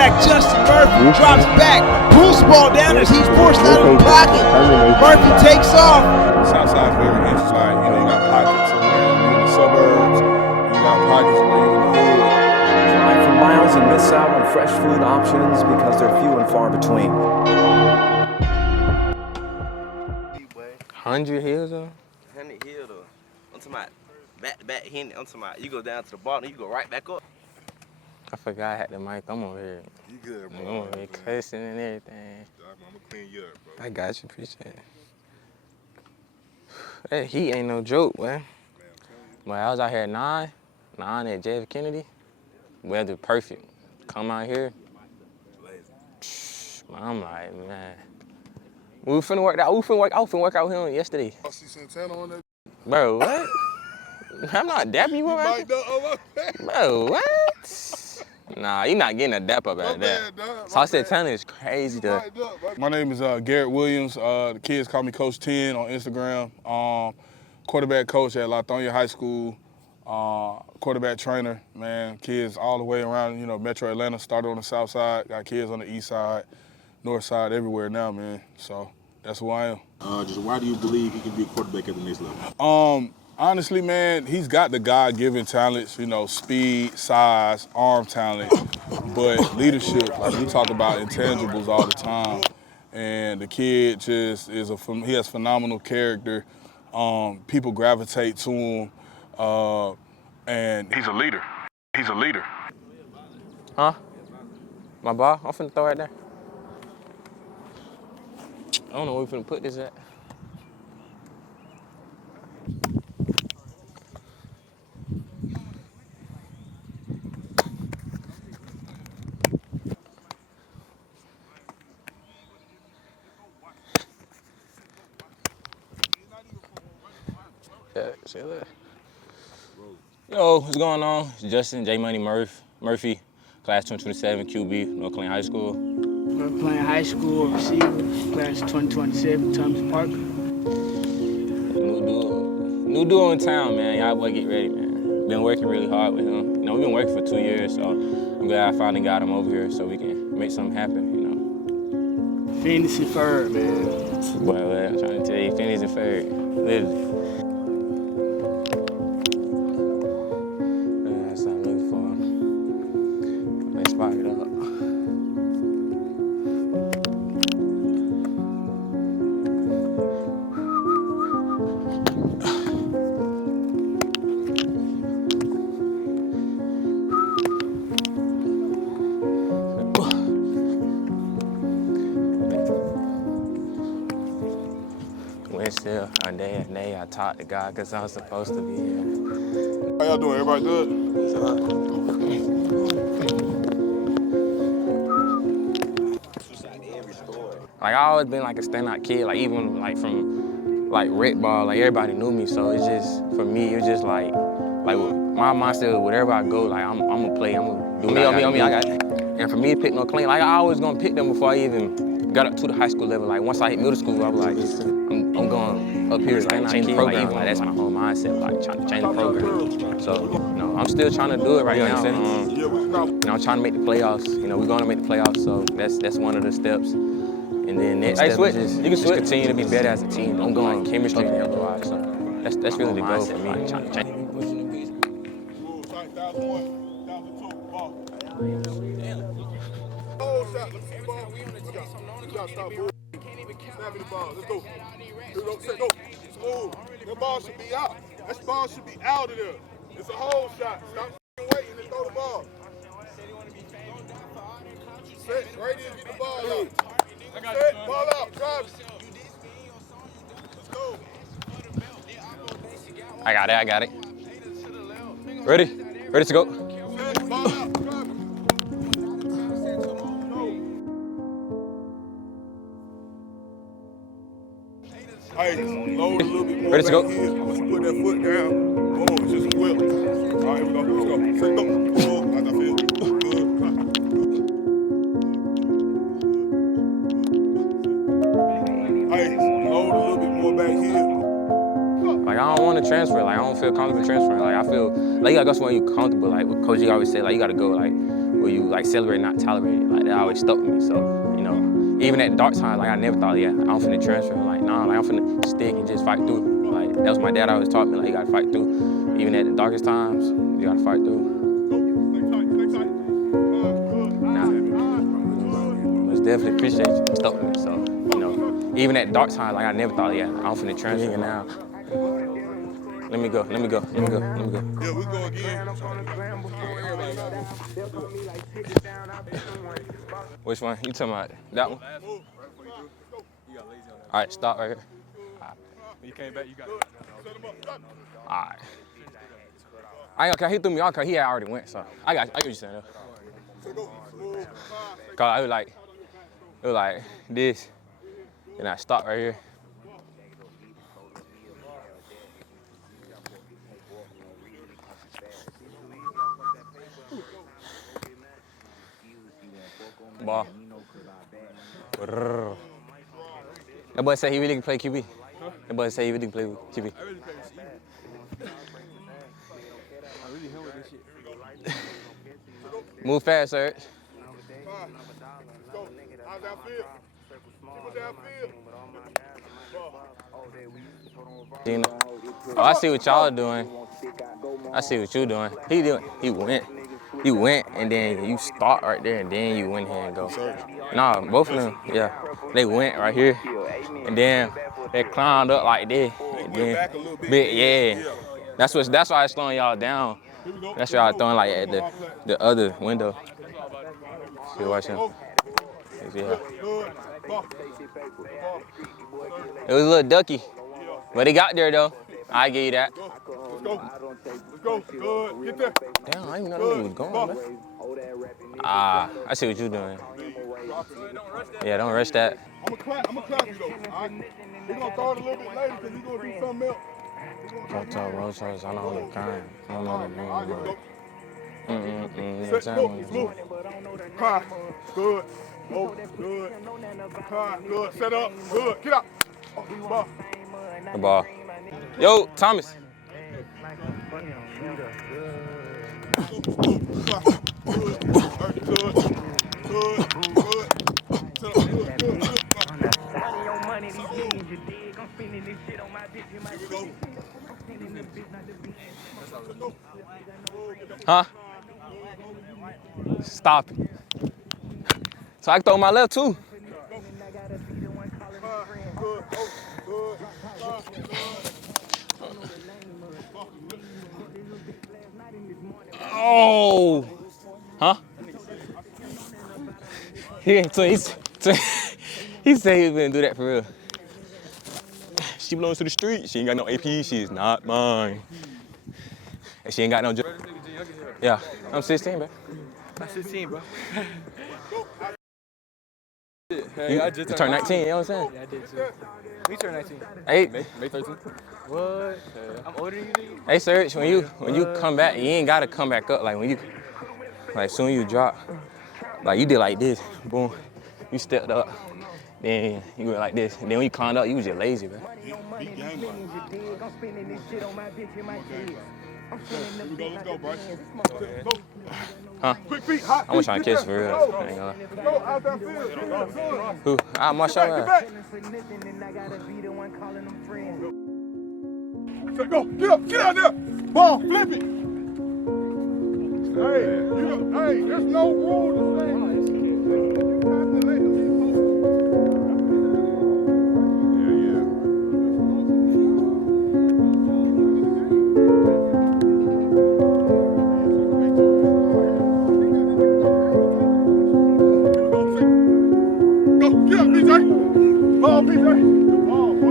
quarterback Justin Murphy drops back, boost ball down as he's forced out of the pocket. Murphy takes off. Southside's very interesting. Like, you know, you got pockets where you're in the suburbs, you got pockets where you're in the hood. Drive for miles and miss out on fresh food options because they're few and far between. 100 hills though? 100 hills though. I'm talking about back-to-back hitting. I'm talking about you go down to the bottom, you go right back up. I forgot I had the mic. I'm over here. You good, bro. I'm over here cussing and everything. I'm gonna clean you up, bro. I got you, appreciate it. That heat ain't no joke, man. But I was out here at 9 at JF Kennedy. Weather perfect. Come out here. I'm like, man. We finna work out. I was finna work out with him yesterday. I see Santana on that. Bro, what? I'm not dapping you up right there. Bro, what? Nah, you not getting a dap up out of that. So I said Santana is crazy though. My name is Garrett Williams. The kids call me Coach 10 on Instagram. Quarterback coach at Lithonia High School. Quarterback trainer, man. Kids all the way around, you know, Metro Atlanta. Started on the south side, got kids on the east side, north side, everywhere now, man. So that's who I am. Just why do you believe he can be a quarterback at the next level? Honestly, man, he's got the God-given talents, you know, speed, size, arm talent, but leadership, like we talk about intangibles all the time. And the kid just he has phenomenal character. People gravitate to him, and he's a leader. He's a leader. Huh? My ball? I'm finna throw right there. I don't know where we finna put this at. Yeah, see that? Yo, what's going on? It's Justin, J Money Murphy, class 2027, QB, North Clayton High School. We're playing high school receiver, class 2027, Thomas Parker. New duo in town, man. Y'all boy get ready, man. Been working really hard with him. You know, we've been working for 2 years, so I'm glad I finally got him over here so we can make something happen, you know. Phineas and Ferb, man. Well, I'm trying to tell you, Phineas and Ferb, literally. That's what I'm looking for. Let's spark it up. Still, a day I talked to God because I was supposed to be here. How y'all doing? Everybody good? Like I always been like a standout kid, like even like from like rec ball, like everybody knew me. So it's just for me, it's just like my mindset, wherever I go, like I'm gonna play, I'm gonna do me. I got it. And for me to pick no clean, like I always gonna pick them before I even got up to the high school level. Like once I hit middle school, I was like, I'm going up here, like change the program. Like that's my whole mindset, like trying to change the program. So, you know, I'm still trying to do it right now. You know, I'm trying to make the playoffs. You know, we're going to make the playoffs, so that's one of the steps. And then next step is just continue to be better as a team. I'm going chemistry and health-wise. So that's really the goal for me. Trying to change. Snapping the ball. Let's go. Go. Smooth. That ball should be out. That ball should be out of there. It's a hole shot. Stop waiting and throw the ball. Set. Right in. Get the ball out. Set. Ball out. Drive. Let's go. I got it. Ready to go. Set. Ball out. Drive. Hey, load a little bit more. Ready to go. Once you put that foot down, boom, it's just a whip. All right, here we go. Let's go. Set, go. Boom. How's that feel? Good. Hey, load a little bit more back here. Like I don't want to transfer. Like I don't feel comfortable transferring. Like I feel like you gotta go somewhere you comfortable. Like what Coach G always said, like you gotta go like where you like celebrate, not tolerate it. Like that always stuck with me. So, you know, even at the dark time, like I never thought, yeah, I'm finna transfer. Like, nah, like I'm finna stick and just fight through. Like that was my dad always taught me, like you gotta fight through. Even at the darkest times, you gotta fight through. Nah, definitely appreciate you. Stuck with me. So, you know, even at the dark time, like I never thought, yeah, I'm finna transfer now. Let me go. Yeah, we go again. Which one? You talking about that one? All right, stop right here. When you came back, you got it. All right. I ain't okay. He threw me off because he had already went. So I got you saying though. Cause it was like this, and I stopped right here. Ball. That boy said he really can play QB. Huh? That boy said he really can play QB. I really play receiver. I really hit with this shit. Move fast, Serge. Oh, I see what y'all doing. I see what you doing. He went, and then you start right there, and then you went here and go. Nah, both of them, yeah. They went right here, and then they climbed up like this, and then, yeah. That's why it's slowing y'all down. That's why y'all throwing like at the other window. See, watch him. Yeah. It was a little ducky, but he got there though. I give you that. Let's go. Good. Get there. Damn, I didn't know that was going, man. Ah, I see what you're doing. Yeah, don't rush that. I'm gonna clap you though. All right? We're gonna throw it a little bit later because we're gonna do something else. Don't tell road shows, I know the kind. I don't know the name. Set, go, smooth. Car, good. Oh, good. Car, good. Set up, good. Get out. Oh, ball. The ball. Yo, Thomas. Huh? Stop it. So I can throw my left too. Oh, huh? He said he was gonna do that for real. She belongs to the street. She ain't got no AP. She is not mine. And she ain't got no job. Yeah, I'm 16, bro. I'm 16, bro. You turned 19, you know what I'm saying? Yeah, I did too. We turned 19. Hey, May 13th. What? I'm older than you. Hey, Serge, when you come back, you ain't gotta come back up. Like soon you drop, like you did like this, boom, you stepped up, then you went like this, and then when you climbed up, you was just lazy, bro. Let's go, Bryce. Huh? Quick feet, hot I'm trying to feet, catch for real. I ain't gonna lie. Go out that field. Who? I'm my show. Go, get out there. Ball, flip it. Hey, there's no rule to say. Ball, BJ. Ball, boy.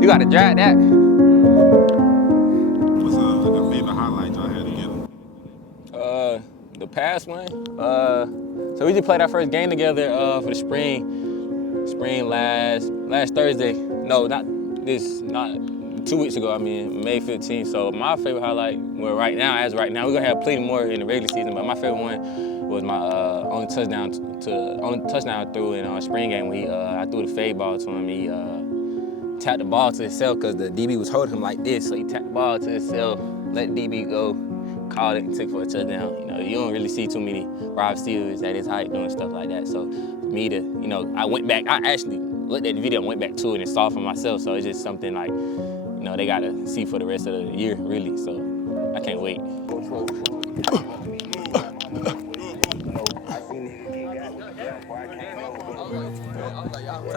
You gotta drag that. What's the favorite highlight y'all had together? The past one. So we just played our first game together for the spring last Thursday. No, not 2 weeks ago. I mean May 15th. So my favorite highlight Well, right now, as right now, we're gonna have plenty more in the regular season. But my favorite one was my only touchdown through in spring game when I threw the fade ball to him. He tapped the ball to himself because the DB was holding him like this. So he tapped the ball to himself, let the DB go, called it, and took for a touchdown. You know, you don't really see too many wide receivers at his height doing stuff like that. So for me to, you know, I actually looked at the video and went back to it and saw it for myself. So it's just something like, you know, they gotta see for the rest of the year, really. So I can't wait.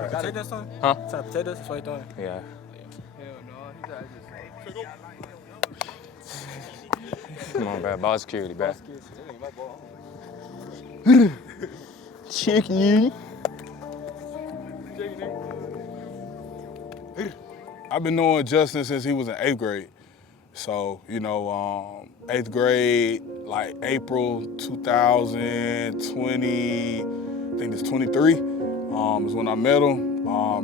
Potatoes, son? Huh? Potatoes, that's what you're doing. Yeah. Hell no, Come on, bro. Ball security, bro. Chicken. I've been knowing Justin since he was in 8th grade. So, you know, 8th grade, like April 2020, I think it's 23, is when I met him.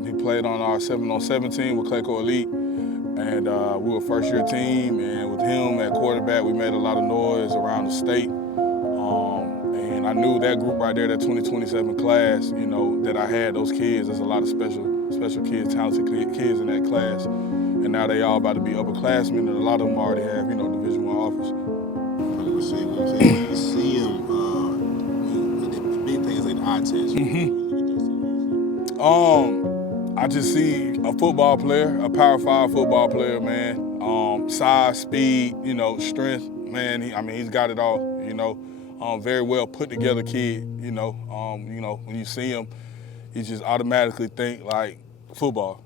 He played on our 7-on-7 team with Clayton Elite. And we were a first-year team, and with him at quarterback, we made a lot of noise around the state. And I knew that group right there, that 2027 class, you know, that I had those kids. There's a lot of special kids, talented kids in that class. And now they all about to be upperclassmen, and a lot of them already have, you know, Division I offers. You see him, the big thing is like the eye test. I just see a football player, a Power 5 football player, man. Size, speed, you know, strength, man. He's got it all, you know. Very well put together kid, you know. When you see him, you just automatically think like football.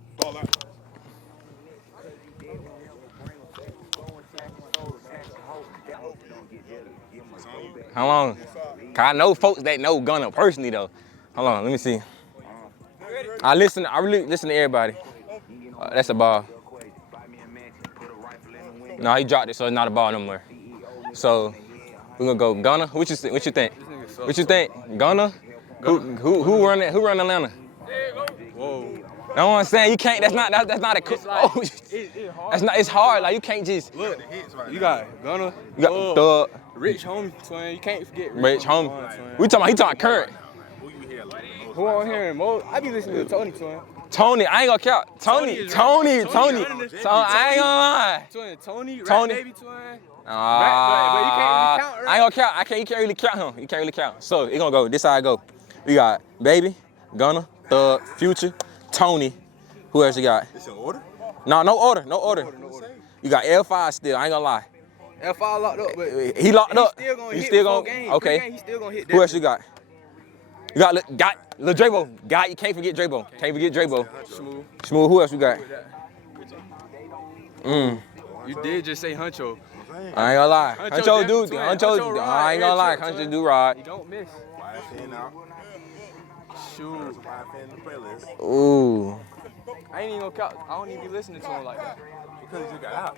How long? 'Cause I know folks that know Gunner personally though. Hold on, let me see. I really listen to everybody. That's a ball. No, he dropped it, so it's not a ball no more. So we're gonna go Gunner. What you think? What you think? Gunner? Who run Atlanta? Whoa. Know what I'm saying? You can't. That's not a. Like, Oh, it's hard. It's hard. Like you can't just. Look, you got Gunner. You got Thug. Rich homie twin. You can't forget Rich homie. He talking current. Who on here? I be listening to Tony twin. Tony, I ain't gonna count. Tony. So I ain't gonna lie. Tony, Tony. Baby twin. But you can't really count, right? I ain't gonna count. You can't really count him. You can't really count. So it's gonna go. This how I go. We got Baby, Gunner, Thug, Future, Tony. Who else you got? It's in order? No order. You got L5 still. I ain't gonna lie. L5 locked up, but He locked up. He still gonna hit Game. full Okay. game. He still gonna hit that. Who else you got? You got Lil Drabo. You can't forget Drabo. Smooth. Who else you got? You did just say Huncho. I ain't gonna lie. Huncho dude. I ain't gonna lie. Huncho do ride. You don't miss. Shoot. Ooh. I ain't even gonna count. I don't even be listening to him like that. Because he just got out.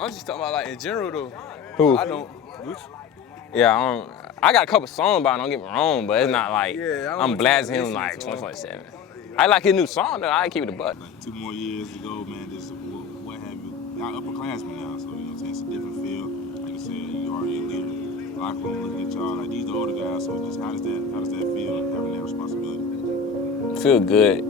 I'm just talking about like in general though. Who? I don't. Yeah, I got a couple songs by him, don't get me wrong, but it's not like I'm blasting him like 24/7. I like his new song though, I keep it a buck. Like 2 more years to go, man, what have you? Y'all upperclassmen now, so you know what I'm saying? It's a different feel. Like I said, you already a leader. Locker room looking at y'all, like these the older guys, so just how does that feel, having that responsibility? Feel good,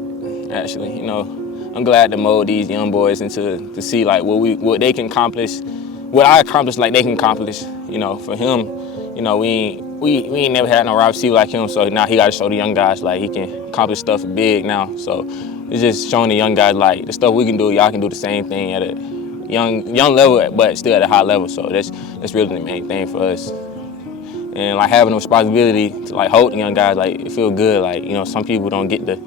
actually. You know, I'm glad to mold these young boys into to see like what they can accomplish, what I accomplished like they can accomplish. You know, for him, you know, we ain't never had no wide receiver like him, so now he got to show the young guys like he can accomplish stuff big now. So it's just showing the young guys like the stuff we can do, y'all can do the same thing at a young level, but still at a high level. So that's really the main thing for us. And like having the responsibility to like hold the young guys, like it feel good. Like, you know, some people don't get the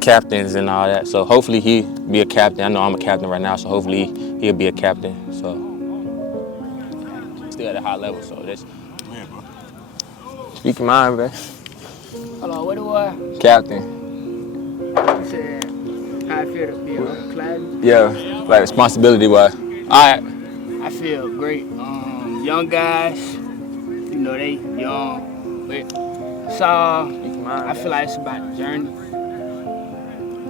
captains and all that. So hopefully he'll be a captain. I know I'm a captain right now, so hopefully he'll be a captain. So still at a high level. So that's. Speak your mind, man. Hold on, what do I? Captain. You said how I feel to be on class. Yeah, like responsibility wise. All right. I feel great. Young guys, you know, they young. But so I feel like it's about the journey.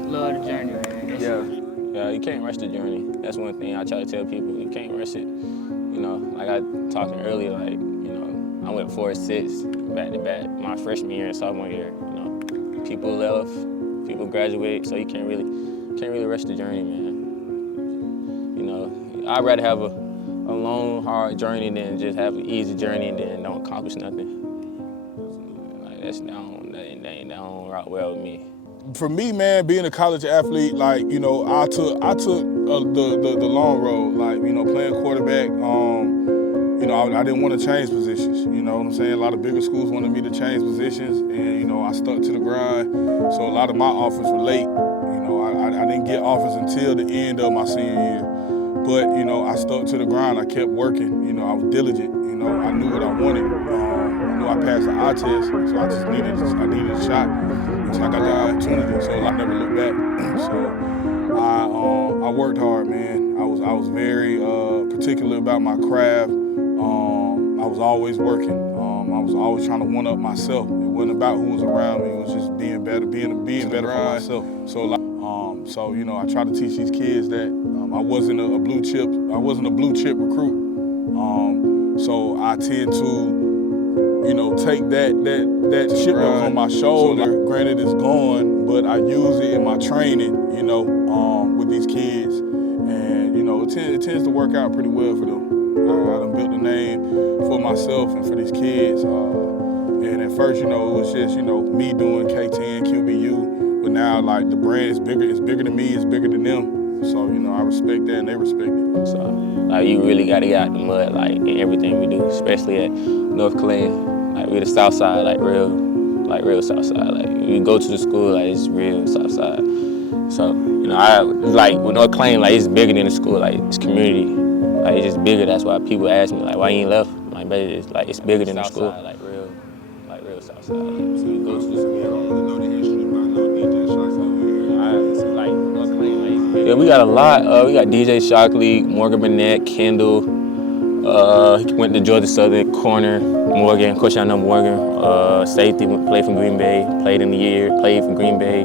Love the journey, man. Yeah, you can't rush the journey. That's one thing I try to tell people. You can't rush it. You You know, like I talking earlier, like, you know, I went 4-6 back-to-back my freshman year and sophomore year. You know, people left, people graduate, so you can't really rush the journey, man. You know, I'd rather have a long, hard journey than just have an easy journey and then don't accomplish nothing. Like that don't route well with me. For me, man, being a college athlete, like, you know, I took the long road, like, you know, playing quarterback. You know, I didn't want to change positions. You know what I'm saying? A lot of bigger schools wanted me to change positions, and you know, I stuck to the grind. So a lot of my offers were late. You know, I didn't get offers until the end of my senior year. But you know, I stuck to the grind. I kept working. You know, I was diligent. You know, I knew what I wanted. I knew I passed the eye test, so I needed a shot until I got the opportunity. So I never looked back. So I worked hard, man. I was very particular about my craft. I was always working. I was always trying to one-up myself. It wasn't about who was around me. It was just being better, being better for myself. So you know, I try to teach these kids that I wasn't a blue chip recruit. So I tend to, you know, take that shit that was on my shoulder. Granted, it's gone, but I use it in my training, you know, with these kids, and you know, it tends to work out pretty well for them. I done built a name for myself and for these kids. And at first, you know, it was just, you know, me doing K10, QBU, but now, like, the brand is bigger. It's bigger than me. It's bigger than them. So, you know, I respect that and they respect it. So, like, you really got to get out the mud, like, in everything we do, especially at North Clayton. Like, we're the South Side, like real South Side. Like, you go to the school, like, it's real South Side. So, you know, like, with North Clayton, like, it's bigger than the school, like, it's community. Like, it's just bigger. That's why people ask me, like, why you ain't left? Like, baby, it's bigger than the school. Like real South Side. So you go to the school. I don't really know the history, but I know DJ Shock's over here. Like, North Clayton, like, yeah, we got a lot. We got DJ Shockley, Morgan Burnett, Kendall. He went to Georgia Southern, corner, Morgan. Coach, I know Morgan. Safety, played for Green Bay, played in the year, played for Green Bay,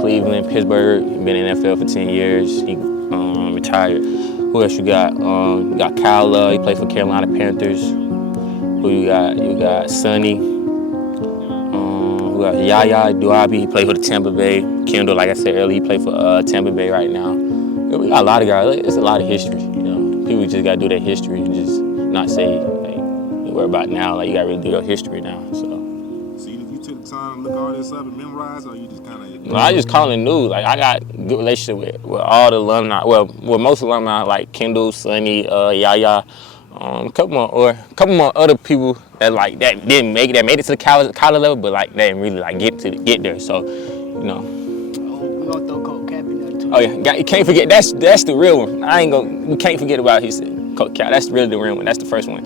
Cleveland, Pittsburgh. Been in the NFL for 10 years. He retired. Who else you got? You got Kyle Love, he played for Carolina Panthers. Who you got? You got Sonny. Who got Yaya Duabi, he played for the Tampa Bay. Kendall, like I said earlier, he played for Tampa Bay right now. We got a lot of guys. It's a lot of history, you know. People just gotta do their history and just not say, like, you worry about now, like, you gotta really do your history now, so. You took the time to look all this up and memorize, or you just kind of... No, I just call it news. Like, I got a good relationship with all the alumni. Well, with most alumni, like Kendall, Sonny, Yaya, a couple more other people that didn't make it, that made it to the college level, but like they didn't really like get there. So, you know. Oh, we gonna throw Koach in there too. Oh yeah, you can't forget. That's the real one. We can't forget about his Koach. That's really the real one. That's the first one.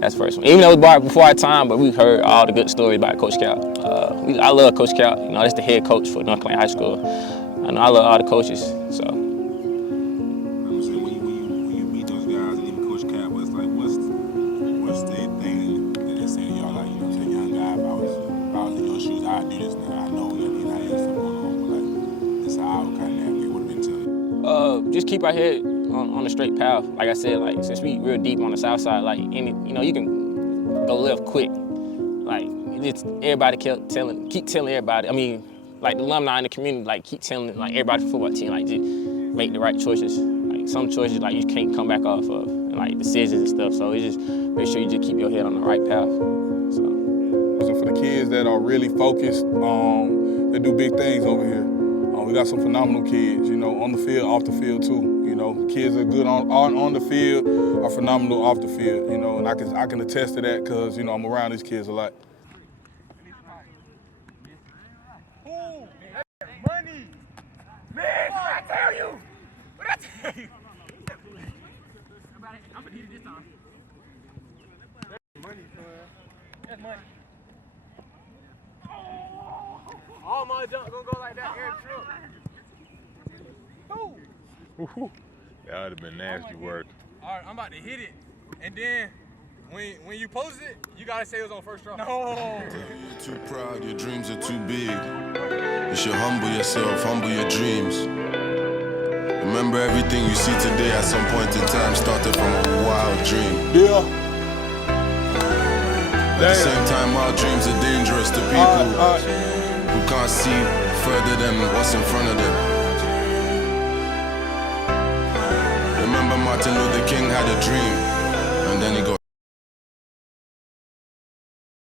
That's the first one. Even though it was before our time, but we heard all the good stories about Coach Cal. I love Coach Cal. You know, that's the head coach for North Clayton High School. I know I love all the coaches. So. I'm saying when you meet those guys, and even Coach Cal, what's the thing that they say to y'all, like, you know, to a young guy, if I was in your shoes, I'd do this now. I know how you stuff going on, but like, this is how I would kind of navigate. What have been telling you? Just keep our head on the straight path. Like I said, like, since we real deep on the south side, like, you know, you can go left quick. Like, it's everybody keep telling everybody. I mean, like, the alumni in the community, like, keep telling, like, everybody from the football team, like, just make the right choices. Like, some choices, like, you can't come back off of, and, like, decisions and stuff. So it's just make sure you just keep your head on the right path. So for the kids that are really focused, that do big things over here. We got some phenomenal kids, you know, on the field, off the field too. You know, kids are good on the field, are phenomenal off the field. You know, and I can attest to that because, you know, I'm around these kids a lot. Money! Man, what I tell you? What I tell you? I'm gonna need it this time. That's money, son. That's money. All my junk gonna go like that air trip. That would have been nasty work. All right, I'm about to hit it, and then when you post it, you gotta say it was on first try. No. You're too proud, your dreams are too big. You should humble yourself, humble your dreams. Remember, everything you see today at some point in time started from a wild dream. Yeah. At the same time, wild dreams are dangerous to people who can't see further than what's in front of them. Remember, Martin Luther King had a dream, and then he got